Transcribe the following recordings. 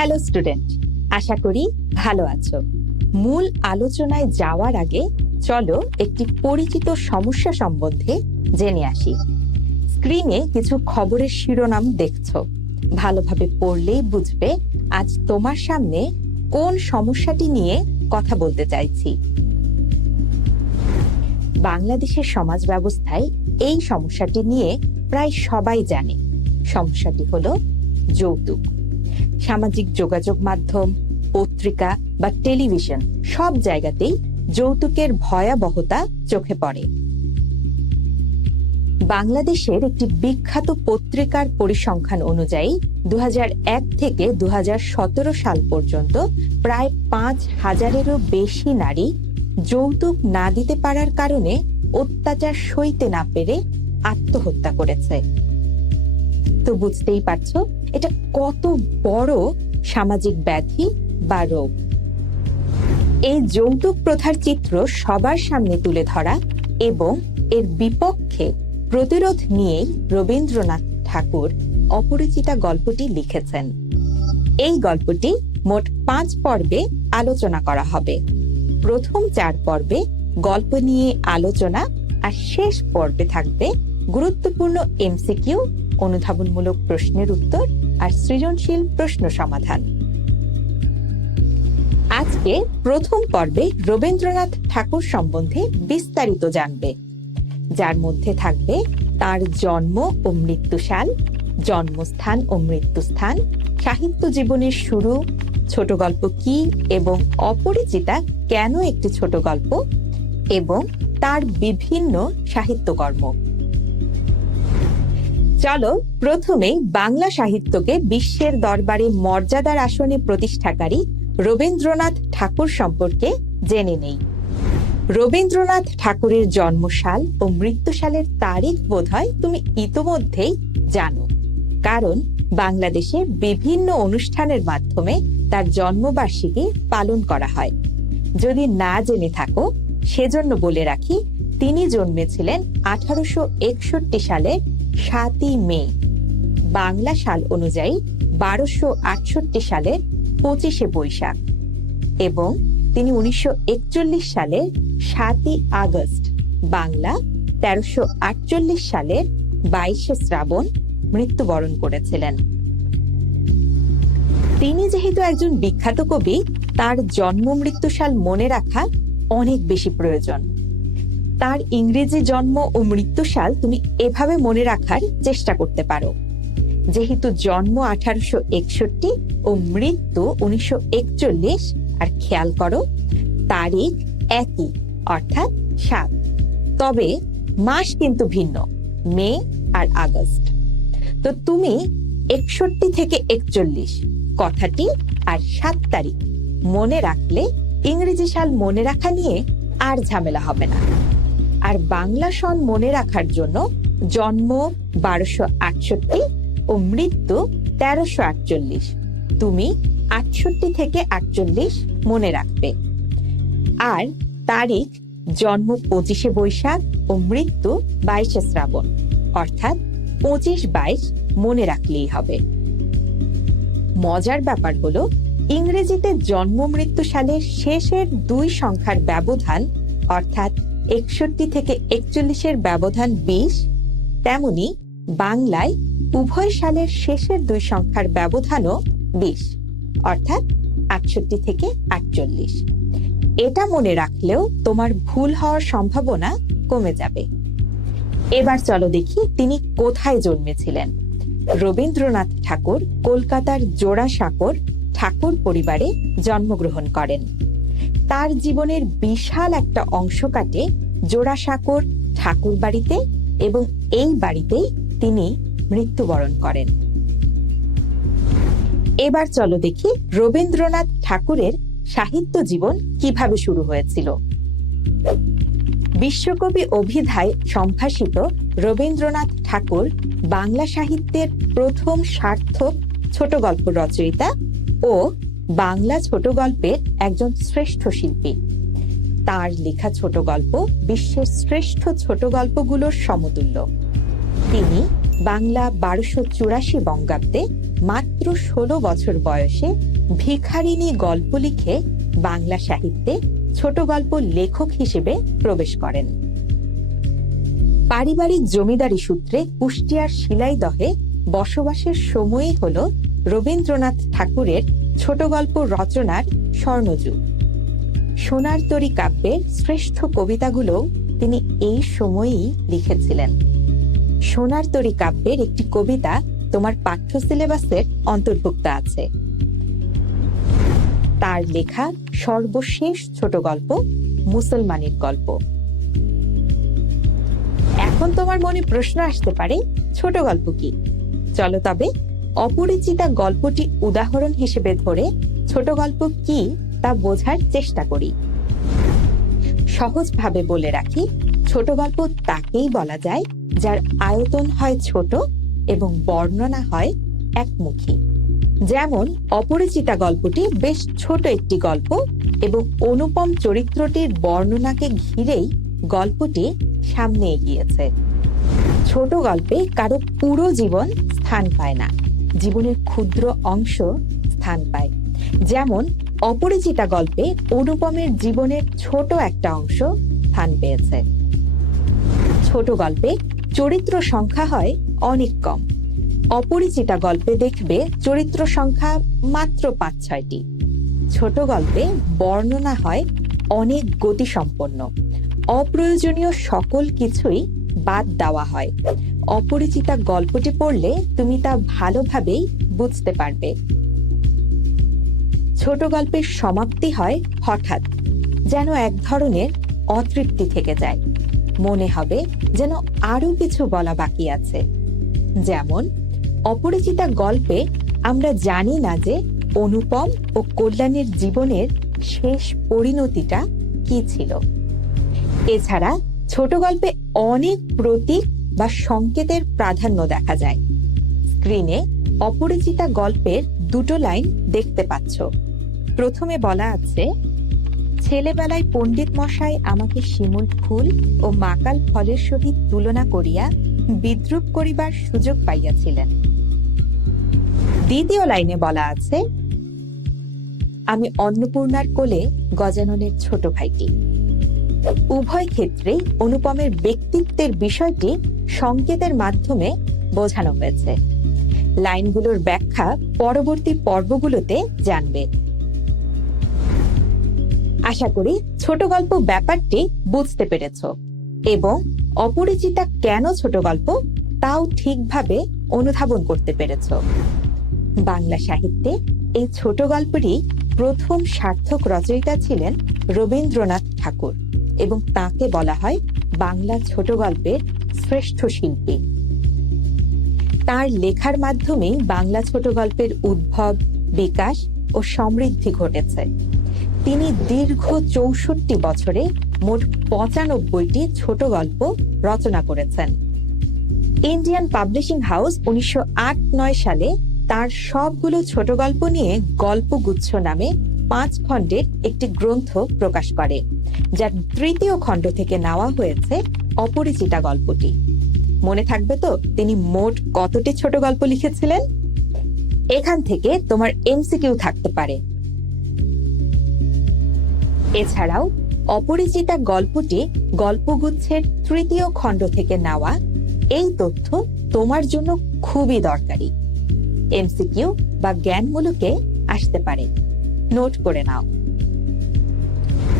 Hello student, আশা করি ভালো আছো। মূল আলোচনায় যাওয়ার আগে চলো একটি পরিচিত সমস্যা সম্বন্ধে জেনে আসি। স্ক্রিনে কিছু খবরের শিরোনাম দেখছো, ভালোভাবে পড়লেই বুঝবে আজ তোমার সামনে কোন সমস্যাটি নিয়ে কথা বলতে চাইছি। বাংলাদেশের সমাজ ব্যবস্থায় এই সমস্যাটি নিয়ে প্রায় সবাই জানে। সমস্যাটি হলো যৌতুক। সামাজিক যোগাযোগ মাধ্যম, পত্রিকা বা টেলিভিশন সব জায়গাতেই যৌতুকের ভয়াবহতা চোখে পড়ে। বাংলাদেশের একটি বিখ্যাত পত্রিকার পরিসংখ্যান অনুযায়ী 2001 থেকে 2017 সাল পর্যন্ত প্রায় 5,000-এরও বেশি নারী যৌতুক না দিতে পারার কারণে অত্যাচার সইতে না পেরে আত্মহত্যা করেছে। তো বুঝতেই পারছো এটা কত বড় সামাজিক ব্যাধি বা রোগ। এই যৌতুক প্রথার চিত্র সবার সামনে তুলে ধরা এবং এর বিপক্ষে প্রতিরোধ নিয়েই রবীন্দ্রনাথ ঠাকুর অপরিচিতা গল্পটি লিখেছেন। এই গল্পটি মোট 5 পর্বে আলোচনা করা হবে। প্রথম 4 পর্বে গল্প নিয়ে আলোচনা আর শেষ পর্বে থাকবে গুরুত্বপূর্ণ এমসিকিউ, অনুধাবনমূলক প্রশ্নের উত্তর আর সৃজনশীল প্রশ্ন সমাধান। আজকে প্রথম পর্বে রবীন্দ্রনাথ ঠাকুর সম্বন্ধে বিস্তারিত জানবে, যার মধ্যে থাকবে তার জন্ম ও মৃত্যুসাল, জন্মস্থান ও মৃত্যুস্থান, সাহিত্য জীবনের শুরু, ছোট গল্প কি এবং অপরিচিতা কেন একটি ছোট গল্প, এবং তার বিভিন্ন সাহিত্যকর্ম। চলো প্রথমেই বাংলা সাহিত্যকে বিশ্বের দরবারে মর্যাদার আসনে প্রতিষ্ঠাকারী রবীন্দ্রনাথ ঠাকুর সম্পর্কে জেনে নেই। রবীন্দ্রনাথ ঠাকুরের জন্মসাল ও মৃত্যুসালের তারিখ বোধহয় তুমি ইতোমধ্যেই জানো, কারণ বাংলাদেশে বিভিন্ন অনুষ্ঠানের মাধ্যমে তার জন্মবার্ষিকী পালন করা হয়। যদি না জেনে থাকো সেজন্য বলে রাখি, তিনি জন্মেছিলেন 1861 সালের 7ই মে, বাংলা সাল অনুযায়ী 1268 সালের 25শে বৈশাখ, এবং তিনি 1941 সালের 7ই আগস্ট, বাংলা 1348 সালের 22শে শ্রাবণ মৃত্যুবরণ করেছিলেন। তিনি যেহেতু একজন বিখ্যাত কবি, তার জন্ম মৃত্যুসাল মনে রাখা অনেক বেশি প্রয়োজন। তার ইংরেজি জন্ম ও মৃত্যুসাল তুমি এভাবে মনে রাখার চেষ্টা করতে পারো। যেহেতু জন্ম 1861 ও মৃত্যু 1941, আর খেয়াল করো তারিখ একই অর্থাৎ 7, তবে মাস কিন্তু ভিন্ন, মে আর আগস্ট। তো তুমি 61 থেকে 41 কথাটি আর 7 তারিখ মনে রাখলে ইংরেজি সাল মনে রাখা নিয়ে আর ঝামেলা হবে না। আর বাংলা সন মনে রাখার জন্য জন্ম 1268 ও মৃত্যু 1348, তুমি 68 থেকে 48 মনে রাখবে। আর তারিখ জন্ম 25শে বৈশাখ ও মৃত্যু 22শে শ্রাবণ, অর্থাৎ 25-22 মনে রাখলেই হবে। মজার ব্যাপার হলো, ইংরেজিতে জন্ম মৃত্যু সালের শেষের 2 সংখ্যার ব্যবধান, অর্থাৎ 61 থেকে 41-এর ব্যবধান 20, তেমনি বাংলায় উভয় সালের শেষের 2 সংখ্যার ব্যবধানও 20, অর্থাৎ 68 থেকে 48। এটা মনে রাখলেও তোমার ভুল হওয়ার সম্ভাবনা কমে যাবে। এবার চলো দেখি তিনি কোথায় জন্মেছিলেন। রবীন্দ্রনাথ ঠাকুর কলকাতার জোড়াসাঁকোর ঠাকুর পরিবারে জন্মগ্রহণ করেন। তার জীবনের বিশাল একটা অংশ কাটে জোড়াসাঁকোর ঠাকুর বাড়িতে, এবং এই বাড়িতেই তিনি মৃত্যুবরণ করেন। এবার চলো দেখি রবীন্দ্রনাথ ঠাকুরের সাহিত্য জীবন কিভাবে শুরু হয়েছিল। বিশ্বকবি অভিধায় সম্ভাষিত রবীন্দ্রনাথ ঠাকুর বাংলা সাহিত্যের প্রথম সার্থক ছোট গল্প রচয়িতা ও বাংলা ছোট গল্পের একজন শ্রেষ্ঠ শিল্পী। তার লেখা ছোট গল্প বিশ্বের শ্রেষ্ঠ ছোট গল্পগুলোর সমতুল্য। তিনি বাংলা 1284 বঙ্গাব্দে মাত্র ১৬ বছর বয়সে ভিখারিনী গল্প লিখে বাংলা সাহিত্যে ছোট গল্প লেখক হিসেবে প্রবেশ করেন। পারিবারিক জমিদারি সূত্রে কুষ্টিয়ার শিলাইদহে বসবাসের সময়ই হল রবীন্দ্রনাথ ঠাকুরের ছোট গল্প রচনার স্বর্ণযুগ। সোনার তরী কাব্যের শ্রেষ্ঠ কবিতাগুলো তিনি এই সময়েই লিখেছিলেন। সোনার তরী কাব্যের একটি কবিতা তোমার পাঠ্য সিলেবাসের অন্তর্ভুক্ত আছে। তার লেখা সর্বশেষ ছোট গল্প মুসলমানের গল্প। এখন তোমার মনে প্রশ্ন আসতে পারে, ছোট গল্প কি? চলো তবে অপরিচিতা গল্পটি উদাহরণ হিসেবে ধরে ছোট গল্প কি তা বোঝার চেষ্টা করি। সহজভাবে বলে রাখি, ছোট গল্প তাকেই বলা যায় যার আয়তন হয় ছোট এবং বর্ণনা হয় একমুখী। যেমন অপরিচিতা গল্পটি বেশ ছোট একটি গল্প এবং অনুপম চরিত্রটির বর্ণনাকে ঘিরেই গল্পটি সামনে এগিয়েছে। ছোট গল্পে কারো পুরো জীবন স্থান পায় না, জীবনের ক্ষুদ্র অংশ স্থান পায়। যেমন অপরিচিতা গল্পে অনুপমের জীবনের ছোট একটা অংশ স্থান পেয়েছে। ছোট গল্পে চরিত্র সংখ্যা হয় অনেক কম। অপরিচিতা গল্পে দেখবে চরিত্র সংখ্যা মাত্র ৫-৬টি। ছোট গল্পে বর্ণনা হয় অনেক গতিসম্পন্ন। অপ্রয়োজনীয় সকল কিছুই বাদ দেওয়া হয়। অপরিচিতা গল্পটি পড়লে তুমি তা ভালোভাবেই বুঝতে পারবে। ছোট গল্পের সমাপ্তি হয় হঠাৎ, যেন এক ধরনের অতৃপ্তি থেকে যায়। মনে হবে যেন আরো কিছু বলা বাকি আছে। যেমন অপরিচিতা গল্পে আমরা জানি না যে অনুপম ও কল্যাণের জীবনের শেষ পরিণতিটা কি ছিল। এছাড়া ছোট গল্পে অনেক প্রতীক বা সংকেতের প্রাধান্য দেখা যায়। স্ক্রিনে অপরিচিতা গল্পের দুটো লাইন দেখতে পাচ্ছ। প্রথমে বলা আছে, ছেলেবেলায় পণ্ডিত মশাই আমাকে শিমুল ফুল ও মাকাল ফলের সহিত তুলনা করিয়া বিদ্রূপ করিবার সুযোগ পাইয়াছিলেন। দ্বিতীয় লাইনে বলা আছে, আমি অন্নপূর্ণার কোলে গজাননের ছোট ভাইটি। উভয় ক্ষেত্রেই অনুপমের ব্যক্তিত্বের বিষয়টি সংকেতের মাধ্যমে বোঝানো হয়েছে। লাইনগুলোর ব্যাখ্যা পরবর্তী পর্বগুলোতে জানবে। আশা করি ছোট গল্প ব্যাপারটি বুঝতে পেরেছ এবং অপরিচিতা কেন ছোট গল্প তাও ঠিকভাবে অনুধাবন করতে পেরেছ। বাংলা সাহিত্যে এই ছোট গল্পেরই প্রথম সার্থক রচয়িতা ছিলেন রবীন্দ্রনাথ ঠাকুর এবং তাকে বলা হয় বাংলা ছোট গল্পের শ্রেষ্ঠ শিল্পী। তার লেখার মাধ্যমেই বাংলা ছোট গল্পের উদ্ভব, বিকাশ ও সমৃদ্ধি ঘটেছে। তিনি দীর্ঘ ৬৪ বছরে মোট ৯৫টি ছোট গল্প রচনা করেছেন। ইন্ডিয়ান পাবলিশিং হাউস ১৯৮-৯ সালে তার সবগুলো ছোট গল্প নিয়ে গল্পগুচ্ছ নামে ৫ খণ্ডের একটি গ্রন্থ প্রকাশ করে, যার তৃতীয় খণ্ড থেকে নেওয়া হয়েছে অপরিচিতা গল্পটি। মনে থাকবে তো তিনি মোট কতটি ছোট গল্প লিখেছিলেন? এখান থেকে তোমার এমসিকিউ থাকতে পারে। এছাড়াও অপরিচিতা গল্পটি গল্পগুচ্ছের তৃতীয় খণ্ড থেকে নেওয়া, এই তথ্য তোমার জন্য খুবই দরকারি। এমসিকিউ বা জ্ঞানমূলকে আসতে পারে, নোট করে নাও।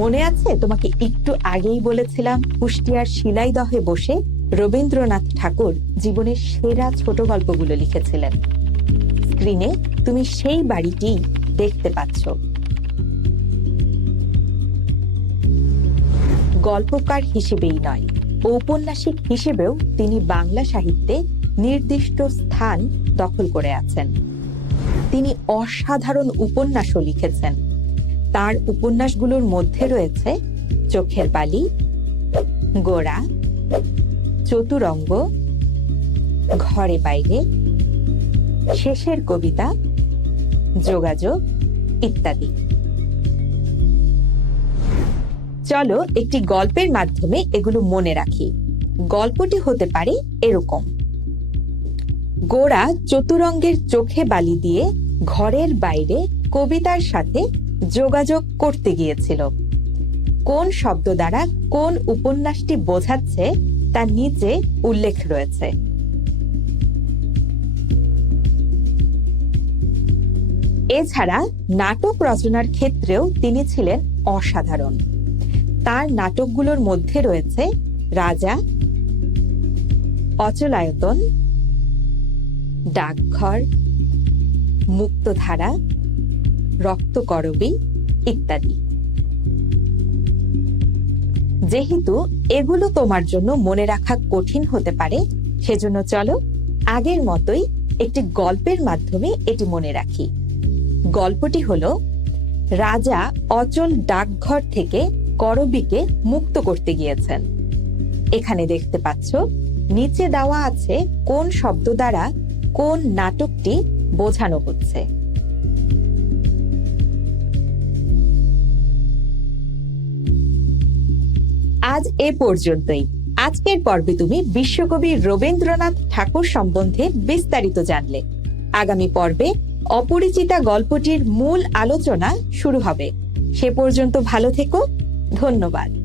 মনে আছে তোমাকে একটু আগেই বলেছিলাম কুষ্টিয়ার শিলাইদহে বসে রবীন্দ্রনাথ ঠাকুর জীবনের সেরা ছোট গল্পগুলো লিখেছিলেন। স্ক্রিনে তুমি সেই বাড়িটি দেখতে পাচ্ছ। গল্পকার হিসেবেই নয়, ঔপন্যাসিক হিসেবেও তিনি বাংলা সাহিত্যে নির্দিষ্ট স্থান দখল করে আছেন। তিনি অসাধারণ উপন্যাসও লিখেছেন। তার উপন্যাসগুলোর মধ্যে রয়েছে চোখের বালি, গোরা, চতুরঙ্গ, ঘরে বাইরে, শেষের কবিতা, যোগাযোগ ইত্যাদি। চলো একটি গল্পের মাধ্যমে এগুলো মনে রাখি। গল্পটি হতে পারে এরকম: গোরা চতুরঙ্গের চোখে বালি দিয়ে ঘরের বাইরে কবিতার সাথে যোগাযোগ করতে গিয়েছিল। কোন শব্দ দ্বারা কোন উপন্যাসটি বোঝাচ্ছে তা নিচে উল্লেখ রয়েছে। এছাড়া নাটক রচনার ক্ষেত্রেও তিনি ছিলেন অসাধারণ। তার নাটকগুলোর মধ্যে রয়েছে রাজা, অচলায়তন, ডাকঘর, মুক্তধারা, রক্তকরবী ইত্যাদি। যেহেতু এগুলো তোমার জন্য মনে রাখা কঠিন হতে পারে, সেজন্য চলো আগের মতোই একটি গল্পের মাধ্যমে এটি মনে রাখি। গল্পটি হলো, রাজা অচল ডাকঘর থেকে করবীকে মুক্ত করতে গিয়েছেন। এখানে দেখতে পাচ্ছ নিচে দেওয়া আছে কোন শব্দ দ্বারা কোন নাটকটি বোঝানো হচ্ছে। আজ এ পর্যন্তই। আজকের পর্বে তুমি বিশ্বকবি রবীন্দ্রনাথ ঠাকুর সম্বন্ধে বিস্তারিত জানলে। আগামী পর্বে অপরিচিতা গল্পটির মূল আলোচনা শুরু হবে। সে পর্যন্ত ভালো থেকো। ধন্যবাদ।